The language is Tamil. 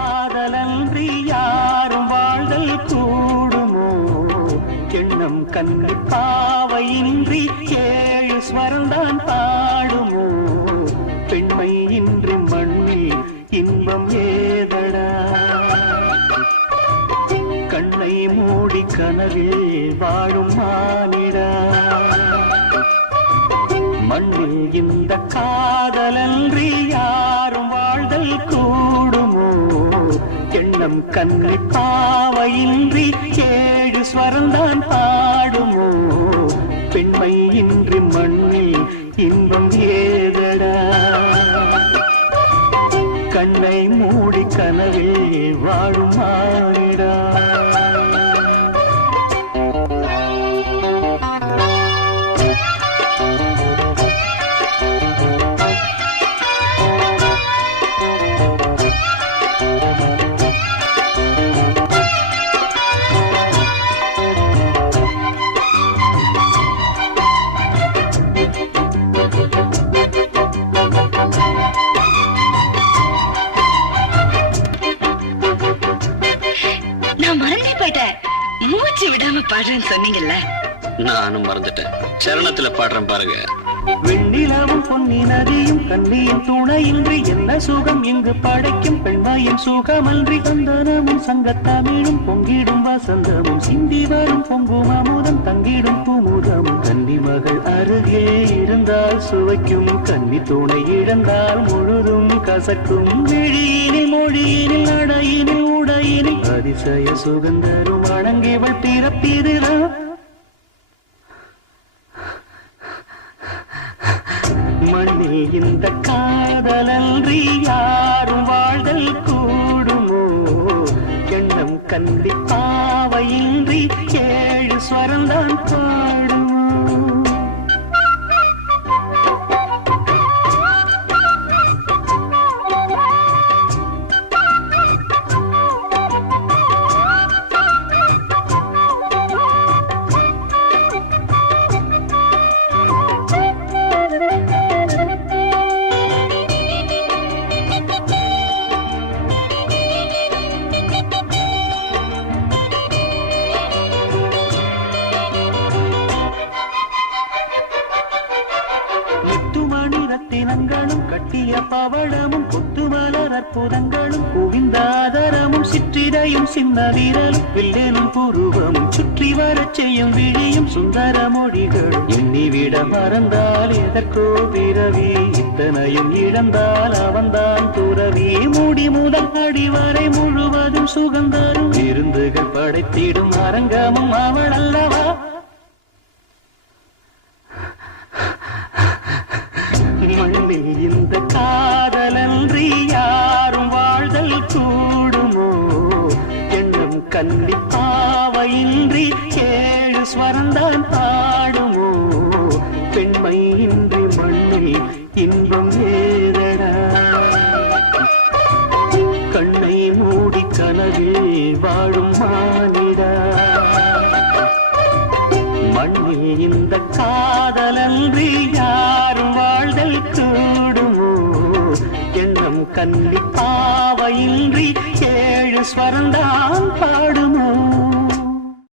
காதலன்றி யாரும் வாழ்தல் கூடுமோ எண்ணம் கண்ணி பாவையின்றி ஏழு ஸ்வரம்தான் பாடுமோ பெண்மை இன்றி மண்ணில் இன்பம் ஏதடா கண்ணை மூடி கனவில் வாழும் மானிடா மண்ணில் இந்த காதலன்றி யாரும் வாழ்தல் கூடுமோ எண்ணம் கண்ணை பாவையின்றி ஏழு ஸ்வரம்தான் பாடுமோ பெண்மை இன்றி மண்ணில் இன்பம் ஏதடா கண்ணை மூடி கனவில் வாழும் மானிடா மூச்சு விடாம பாடுறேன்னு சொன்னீங்கல்ல, நானும் மறந்துட்டேன். சரணத்துல பாடுறேன் பாருங்க. வெண்ணிலாவும் பொன்னி நதியும் கண்ணியின் துணையின்றி என்ன சுகம் இங்கு படைக்கும் பெண்மையின் சுகமன்றி சந்தனமும் சங்கத்தமிழும் பொங்கிடும் வசந்தமும் சிந்தி வரும் பொங்கும் அமுதம் தங்கிடும் குமுதமும் கன்னி மகள் அருகே இருந்தால் சுவைக்கும் கன்னி துணை இழந்தால் முழுதும் கசக்கும் விழியினில் மொழியினில் நடையினில் உடையினில் அதிசய சுகந்தரும் அணங்கிவள் பிறப்பிதுதான் மண்ணில் இந்த காதலன்றி யாரும் வாழ்தல் கூடுமோ எண்ணம் கண்டி பாவையின்றி ஏழு ஸ்வரம்தான் பாடுமோ ரத்தினங்களும் கட்டிய பவளமும் கொத்துமலர் அற்புதங்களும் குவிந்தாதரமும் சிற்றிடையும் சின்ன வீரலும் வில்லேனும் புருவமும் சுற்றி வரச் செய்யும் விழியும் சுந்தர மொழிகளும் எண்ணிவிட மறந்தால் எதற்கோ பிறவி இத்தனையும் இழந்தால் அவன்தான் துறவி மூடி முதல் அடிவரை முழுவதும் சுகந்தரும் விருந்துகள் படைத்திடும் அரங்கமும் அவள் அல்லவா மண்ணில் இந்த காதலன்றி யாரும் வாழ்தல் கூடுமோ எண்ணம் கண்ணி பாவையின்றி ஏழு ஸ்வரந்தான் பாடுமோ பெண்மை இன்றி மண்ணில் இன்பம் ஏதடா கண்ணை மூடி கனவில் வாழும் மானிடா மண்ணில் இந்த காதலன்றி யாரும் வாழ்தல் கூடுமோ எண்ணம் கண்ணி பாவையின்றி ஏழு ஸ்வரந்தான் பாடுமோ